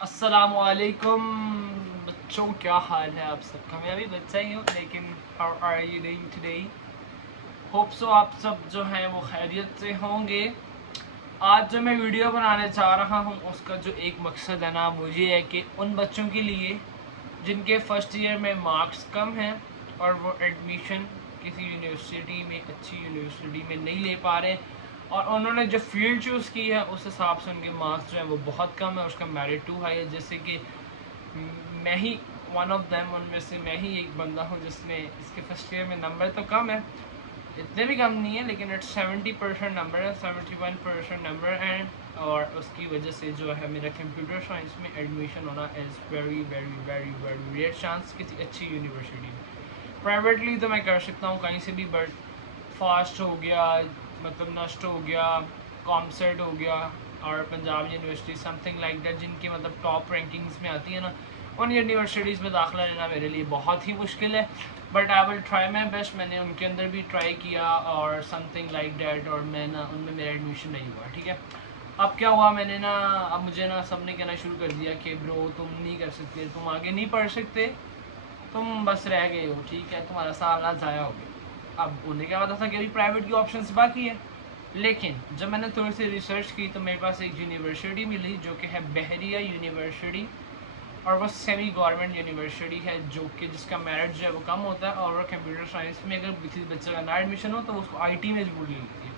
अस्सलाम वालेकुम बच्चों, क्या हाल है आप सबका। मैं अभी बच्चा ही हूँ, लेकिन how are you doing today. Hope so आप सब जो हैं वो खैरियत से होंगे। आज जो मैं वीडियो बनाने चाह रहा हूँ उसका जो एक मकसद है ना, वो ये है कि उन बच्चों के लिए जिनके फर्स्ट ईयर में मार्क्स कम हैं और वो एडमिशन किसी यूनिवर्सिटी में, अच्छी यूनिवर्सिटी में नहीं ले पा रहे, और उन्होंने जो फील्ड चूज़ की है उस हिसाब से उनके मार्क्स जो है वो बहुत कम है, उसका मेरिट टू हाई है। जैसे कि मैं ही वन ऑफ देम, उनमें से मैं ही एक बंदा हूँ जिसमें इसके फर्स्ट ईयर में नंबर तो कम है, इतने भी कम नहीं है, लेकिन इट्स 70% नंबर है, 71% नंबर है। और उसकी वजह से जो है मेरा कंप्यूटर साइंस में एडमिशन होना is very very very very rare chance किसी अच्छी यूनिवर्सिटी में। प्राइवेटली तो मैं कर सकता हूँ कहीं से भी, बट फास्ट हो गया, मतलब नस्ट हो गया, कॉमसेट हो गया और Punjab university something like that, जिनकी मतलब टॉप रैंकिंग्स में आती है ना, उन यूनिवर्सिटीज़ में दाखिला लेना मेरे लिए बहुत ही मुश्किल है। But I will try my best. मैंने उनके अंदर भी ट्राई किया और समथिंग लाइक डैट, और मैं ना उनमें मेरा एडमिशन नहीं हुआ। ठीक है, अब क्या हुआ, मैंने ना, अब मुझे ना सबने कहना शुरू कर दिया कि ब्रो तुम नहीं कर सकते, तुम आगे नहीं पढ़ सकते, तुम बस रह गए हो, ठीक है, तुम्हारा साल ना ज़ाया हो गया। अब उन्हें क्या पता था कि अभी प्राइवेट की ऑप्शंस बाकी है। लेकिन जब मैंने थोड़ी सी रिसर्च की तो मेरे पास एक यूनिवर्सिटी मिली जो कि है बहरिया यूनिवर्सिटी, और वो सेमी गवर्नमेंट यूनिवर्सिटी है, जो कि जिसका मेरिट जो है वो कम होता है, और वो कंप्यूटर साइंस में अगर किसी बच्चे का ना एडमिशन हो तो उसको आईटी में ज़रूर ले लेती है।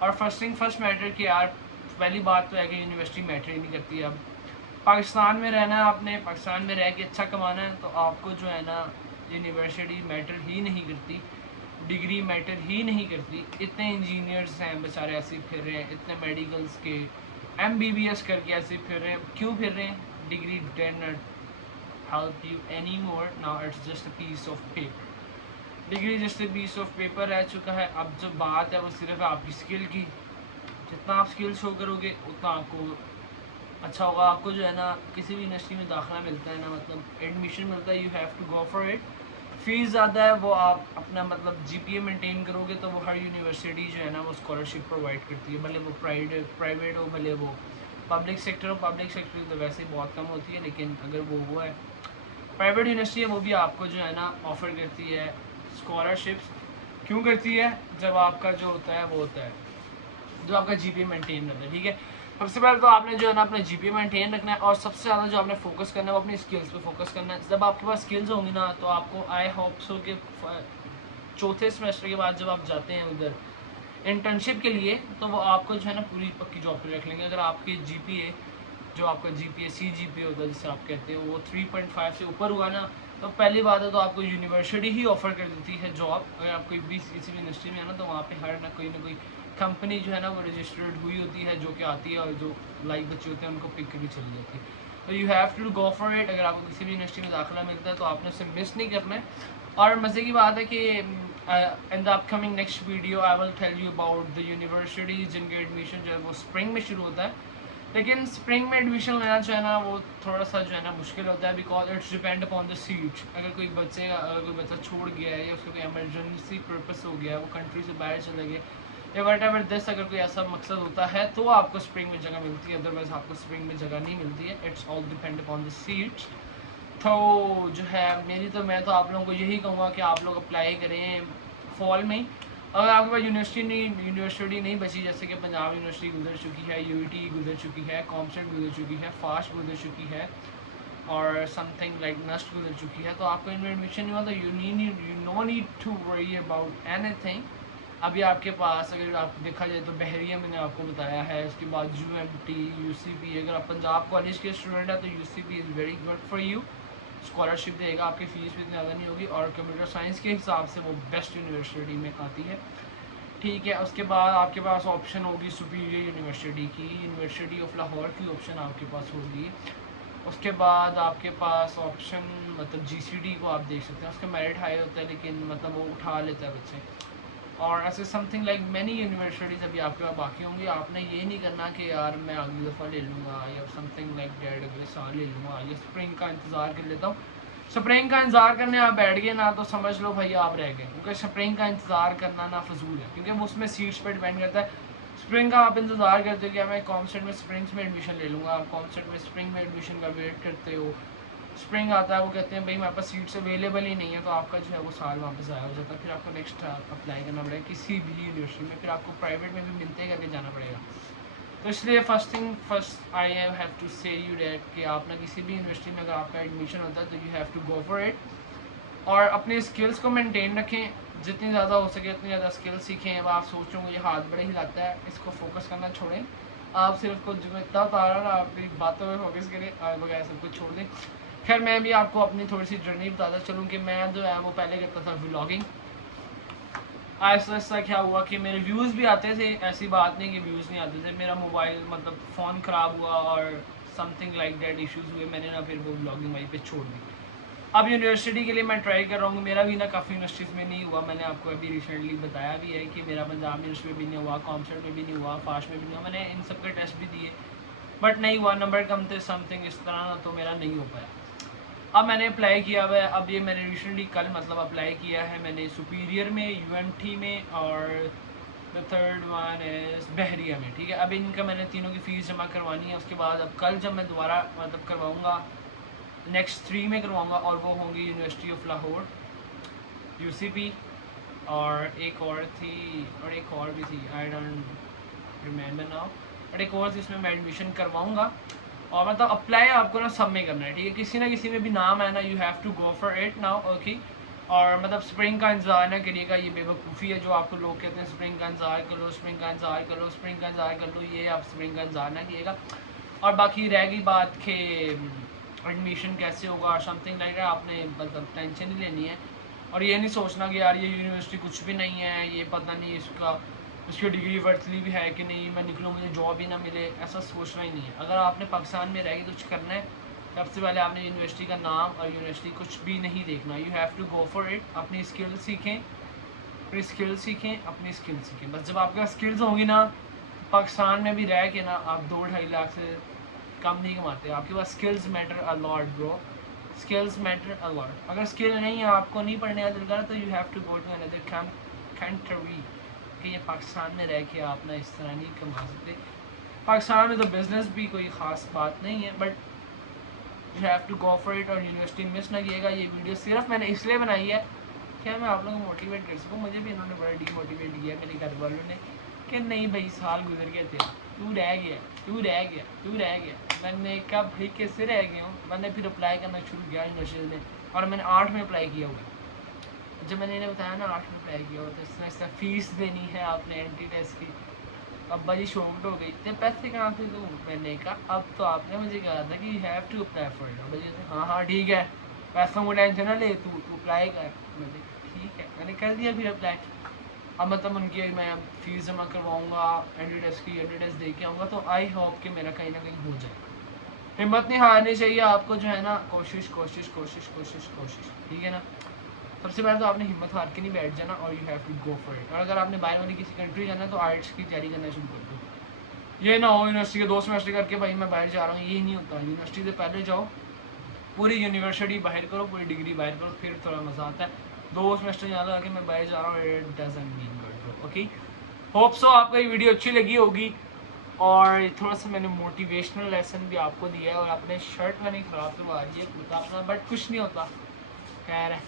और फर्स्ट मैटर कि यार, पहली बात तो है कि यूनिवर्सिटी मैटर ही नहीं करती। अब पाकिस्तान में रहना है, आपने पाकिस्तान में रह के अच्छा कमाना है, तो आपको जो है ना यूनिवर्सिटी मैटर ही नहीं करती, डिग्री मैटर ही नहीं करती। इतने इंजीनियर्स हैं बेचारे ऐसे फिर रहे हैं, इतने मेडिकल्स के MBBS करके ऐसे फिर रहे हैं, क्यों फिर रहे हैं? Degree did not help you any more, now it's just a piece of paper. Degree just a piece of paper रह चुका है। अब जो बात है वो सिर्फ आपकी स्किल की, जितना आप स्किल शो करोगे उतना आपको अच्छा होगा। आपको जो है ना किसी भी यूनिवर्सिटी में दाखिला मिलता है ना, मतलब एडमिशन मिलता है, you have to go for it. Fees ज़्यादा है, वो आप अपना मतलब GPA मेंटेन करोगे तो वो हर यूनिवर्सिटी जो है ना वो स्कॉलरशिप प्रोवाइड करती है, भले वो प्राइवेट हो, भले वो पब्लिक सेक्टर हो। पब्लिक सेक्टर तो वैसे ही बहुत कम होती है, लेकिन अगर वो है प्राइवेट यूनिवर्सिटी है, वो भी आपको जो है ना ऑफ़र करती है स्कॉलरशिप्स। क्यों करती है? जब आपका जो होता है वो होता है, जो आपका GPA मेंटेन रहता है। ठीक है, सबसे पहले तो आपने जो है ना अपना GPA मेंटेन रखना है, और सबसे ज़्यादा जो आपने फोकस करना है वो अपनी स्किल्स पे फोकस करना है। जब आपके पास स्किल्स होंगी ना, तो आपको आई होप सो कि चौथे सेमेस्टर के बाद जब आप जाते हैं उधर इंटर्नशिप के लिए, तो वो आपको जो है ना पूरी पक्की जॉब पे रख लेंगे। अगर आपके GPA, जो आपका GPA CGPA होता है जिसे आप कहते हो, वो 3.5 से ऊपर हुआ ना, तो पहली बात है तो आपको यूनिवर्सिटी ही ऑफ़र कर देती है जॉब। अगर आप कोई भी किसी भी इंडस्ट्री में है ना, तो वहाँ पे हर ना कोई कंपनी जो है ना वो रजिस्टर्ड हुई होती है, जो कि आती है और जो लाइक बच्चे होते हैं उनको पिक करके चली जाती है। तो you have to go for it. अगर आपको किसी भी यूनिवर्सिटी में दाखिला मिलता है तो आपने उसे मिस नहीं करना है। और मज़े की बात है कि in the upcoming next video I will tell you about the universities जिनके एडमिशन जो है वो स्प्रिंग में शुरू होता है। लेकिन स्प्रिंग में एडमिशन लेना जो है ना वो थोड़ा सा जो है ना मुश्किल होता है, because it's depend upon the seat. अगर कोई बच्चा छोड़ गया है, या उसका कोई एमरजेंसी पर्पस हो गया है, वो कंट्री से बाहर चले गए, या वट एवर दिस, अगर कोई ऐसा मकसद होता है तो आपको स्प्रिंग में जगह मिलती है, अदरवाइज आपको स्प्रिंग में जगह नहीं मिलती है। It's all depend upon the seats. तो जो है मेरी, तो मैं तो आप लोगों को यही कहूँगा कि आप लोग अप्लाई करें फॉल में ही। अगर आपके पास यूनिवर्सिटी नहीं बची, जैसे कि पंजाब यूनिवर्सिटी गुजर चुकी है, UET गुजर चुकी है, कॉमसेट गुजर चुकी है, फास्ट गुजर चुकी है, और समथिंग लाइक नस्ट गुजर चुकी है, तो आपको इनमें एडमिशन नहीं हुआ तो you no need to worry about anything. अभी आपके पास अगर आप देखा जाए तो बहरिया मैंने आपको बताया है, उसके बाद UMT, UCP। अगर आप पंजाब कॉलेज के स्टूडेंट हैं तो UCP is very good for you, scholarship देगा, आपकी फ़ीस भी इतनी ज़्यादा नहीं होगी, और कंप्यूटर साइंस के हिसाब से वो बेस्ट यूनिवर्सिटी में आती है। ठीक है, उसके बाद आपके पास ऑप्शन होगी सुपीरियर यूनिवर्सिटी की, यूनिवर्सिटी ऑफ लाहौर की ऑप्शन आपके पास होगी। उसके बाद आपके पास ऑप्शन मतलब GCD को आप देख सकते हैं, उसका मेरिट हाई होता है, लेकिन मतलब वो उठा लेता है बच्चे। और ऐसे समथिंग लाइक मैनी यूनिवर्सिटीज़ अभी आपके पास बाकी होंगी। आपने ये नहीं करना कि यार मैं अगली दफ़ा ले लूँगा, या समथिंग लाइक डेढ़ अगले साल ले लूँगा, या स्प्रिंग का इंतज़ार कर लेता हूँ। स्प्रिंग का इंतज़ार करने आप बैठ गए ना, तो समझ लो भाई आप रह गए, क्योंकि स्प्रिंग का इंतज़ार करना ना फजूल है, क्योंकि वो उसमें सीट्स पर डिपेंड करता है। स्प्रिंग का आप इंतज़ार करते हो कि मैं कॉमसेट में स्प्रिंग्स में एडमिशन ले लूँगा, आप कॉमसेट में स्प्रिंग में एडमिशन का वेट करते हो, स्प्रिंग आता है वो कहते हैं भाई हमारे पास सीट्स अवेलेबल ही नहीं है, तो आपका जो है वो साल वापस आया हो जाता है, फिर आपको नेक्स्ट अप्लाई करना पड़ेगा किसी भी यूनिवर्सिटी में, फिर आपको प्राइवेट में भी मिलते करके जाना पड़ेगा। तो इसलिए फर्स्ट आई हैव टू से यू डैट कि आप ना किसी भी यूनिवर्सिटी में अगर आपका एडमिशन होता है तो you have to go for it, और अपने स्किल्स को मेंटेन रखें, जितनी ज़्यादा हो सके उतनी ज़्यादा स्किल्स सीखें। अब आप सोच रहे हो ये हाथ बड़े हिलाता है, इसको फोकस करना छोड़ें, आप सिर्फ कुछ जो इतना उतारा ना अपनी बातों में फोकस करें और वगैरह सब कुछ छोड़ दें। खैर मैं भी आपको अपनी थोड़ी सी जर्नी बताता चलूँ कि मैं जो है वो पहले करता था व्लॉगिंग, ऐसा ऐसा क्या हुआ कि मेरे व्यूज़ भी आते थे, ऐसी बात नहीं कि व्यूज़ नहीं आते थे, मेरा मोबाइल मतलब फ़ोन ख़राब हुआ और समथिंग लाइक दैट इश्यूज़ हुए, मैंने ना फिर वो व्लॉगिंग वहीं पे छोड़ दी। अब यूनिवर्सिटी के लिए मैं ट्राई कर रहा हूँ, मेरा भी ना काफ़ी यूनिवर्सिटीज़ में नहीं हुआ, मैंने आपको अभी रिसेंटली बताया भी है कि मेरा पंजाब यूनिवर्सिटी में भी नहीं हुआ, कॉमसेट में भी नहीं हुआ, फास्ट में भी नहीं हुआ, मैंने इन सब के टेस्ट भी दिए बट नहीं हुआ, नंबर कम थे समथिंग इस तरह ना, तो मेरा नहीं हो पाया। अब मैंने अप्लाई किया हुआ है, अब ये मैंने रिसेंटली कल मतलब अप्लाई किया है मैंने सुपीरियर में, यूएमटी में, और द थर्ड वन इज़ बहरिया में, ठीक है। अब इनका मैंने तीनों की फ़ीस जमा करवानी है, उसके बाद अब कल जब मैं दोबारा मतलब करवाऊँगा नेक्स्ट 3 में करवाऊँगा, और वो होंगी यूनिवर्सिटी ऑफ लाहौर यूसीपी, और एक और थी, और एक और भी थी, I don't remember now, but एक और इसमें मैं एडमिशन करवाऊँगा। और मतलब अप्लाई आपको ना सब में करना है, ठीक है, किसी ना किसी में भी नाम है ना, you have to go for it now, okay. और मतलब स्प्रिंग का इंतज़ार ना करिएगा, ये बेवकूफ़ी है जो आपको लोग कहते हैं स्प्रिंग का इंतज़ार कर लो, स्प्रिंग का इंतज़ार कर लो, स्प्रिंग का इंतज़ार कर लो, ये आप स्प्रिंग का इंतज़ार ना कीजिएगा। और बाकी रह गई बात कि एडमिशन कैसे होगा और समथिंग लाइक दैट, आपने मतलब टेंशन नहीं लेनी है, और ये नहीं सोचना कि यार ये यूनिवर्सिटी कुछ भी नहीं है, ये पता नहीं इसकी डिग्री वर्थली भी है कि नहीं, मैं निकलूँ मुझे जॉब ही ना मिले, ऐसा सोचना ही नहीं है। अगर आपने पाकिस्तान में रह के कुछ करना है, सबसे पहले आपने यूनिवर्सिटी का नाम और यूनिवर्सिटी कुछ भी नहीं देखना, you have to go for it, अपनी स्किल सीखें, अपनी स्किल सीखें, अपनी स्किल सीखें। बस जब आपके पास स्किल्स होंगी ना, पाकिस्तान में भी रह के ना आप 2-2.5 लाख से कम नहीं कमाते, आपके पास skills matter a lot bro, skills matter a lot. अगर स्किल नहीं है, आपको नहीं पढ़ने का दिल करा, तो you have to go to another country, कि ये पाकिस्तान में रह के आप ना इस तरह नहीं कमा सकते। पाकिस्तान में तो बिज़नेस भी कोई ख़ास बात नहीं है, but you have to go for it, और यूनिवर्सिटी मिस ना कीजिएगा। ये वीडियो सिर्फ मैंने इसलिए बनाई है कि मैं आप लोगों को मोटिवेट कर सकूँ, मुझे भी इन्होंने बड़ा डीमोटिवेट किया मेरे घर वालों ने कि नहीं भाई साल गुजर गए थे, तू रह गया, तू रह गया, तू रह गया। मैंने कहा भाई कैसे रह गया हूँ, मैंने फिर अप्लाई करना शुरू किया यूनिवर्सिटी में, और मैंने 8 में अप्लाई किया हुआ। जब मैंने इन्हें बताया ना 8 में अप्लाई किया हुआ, तो इस तरह से फ़ीस देनी है आपने एंटी टेस्ट की, अब बड़ी शॉक्ड हो गई, इतने पैसे कहाँ से दूँ, मैंने कहा अब तो आपने मुझे कहा था कि you have to apply for it, मुझे हाँ हाँ ठीक है, पैसों को टेंशन ना ले, तू अप्लाई कर, मैंने ठीक है, मैंने कर दिया फिर अप्लाई। अब मतलब उनकी मैं फ़ीस जमा करवाऊँगा, एंटी टेस्ट दे के आऊँगा, तो आई होप कि मेरा कहीं ना कहीं हो जाए। हिम्मत नहीं हारनी चाहिए आपको, जो है ना कोशिश कोशिश कोशिश कोशिश कोशिश, ठीक है ना। सबसे पहले तो आपने हिम्मत हार के नहीं बैठ जाना, और you have to go for it. और अगर आपने बाहर वाली किसी कंट्री जाना है तो आर्ट्स की तैयारी करना शुरू कर दो, ये ना हो यूनिवर्सिटी के 2 सेमेस्टर करके भाई मैं बाहर जा रहा हूँ, ये नहीं होता। यूनिवर्सिटी से पहले जाओ, पूरी यूनिवर्सिटी बाहर करो, पूरी डिग्री बाहर करो, फिर थोड़ा मज़ा आता है। 2 सेमेस्टर याद आके मैं बाहर जा रहा हूँ, it doesn't mean good, okay. Hope so आपको ये वीडियो अच्छी लगी होगी, और थोड़ा सा मैंने मोटिवेशनल लेसन भी आपको दिया है, और अपने शर्ट मैंने ख़राब करवा दी है अपना, बट कुछ नहीं होता, खैर है।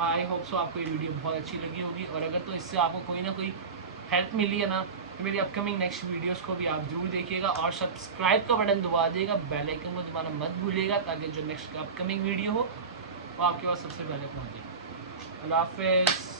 आई होप सो आपको ये वीडियो बहुत अच्छी लगी होगी, और अगर तो इससे आपको कोई ना कोई हेल्प मिली है ना, तो मेरी अपकमिंग नेक्स्ट वीडियोस को भी आप ज़रूर देखिएगा, और सब्सक्राइब का बटन दबा देगा, बेल आइकन को दबाना मत भूलिएगा, ताकि जो नेक्स्ट अपकमिंग वीडियो हो वो आपके पास सबसे पहले पहुँचे। अल्लाह हाफ़िज़।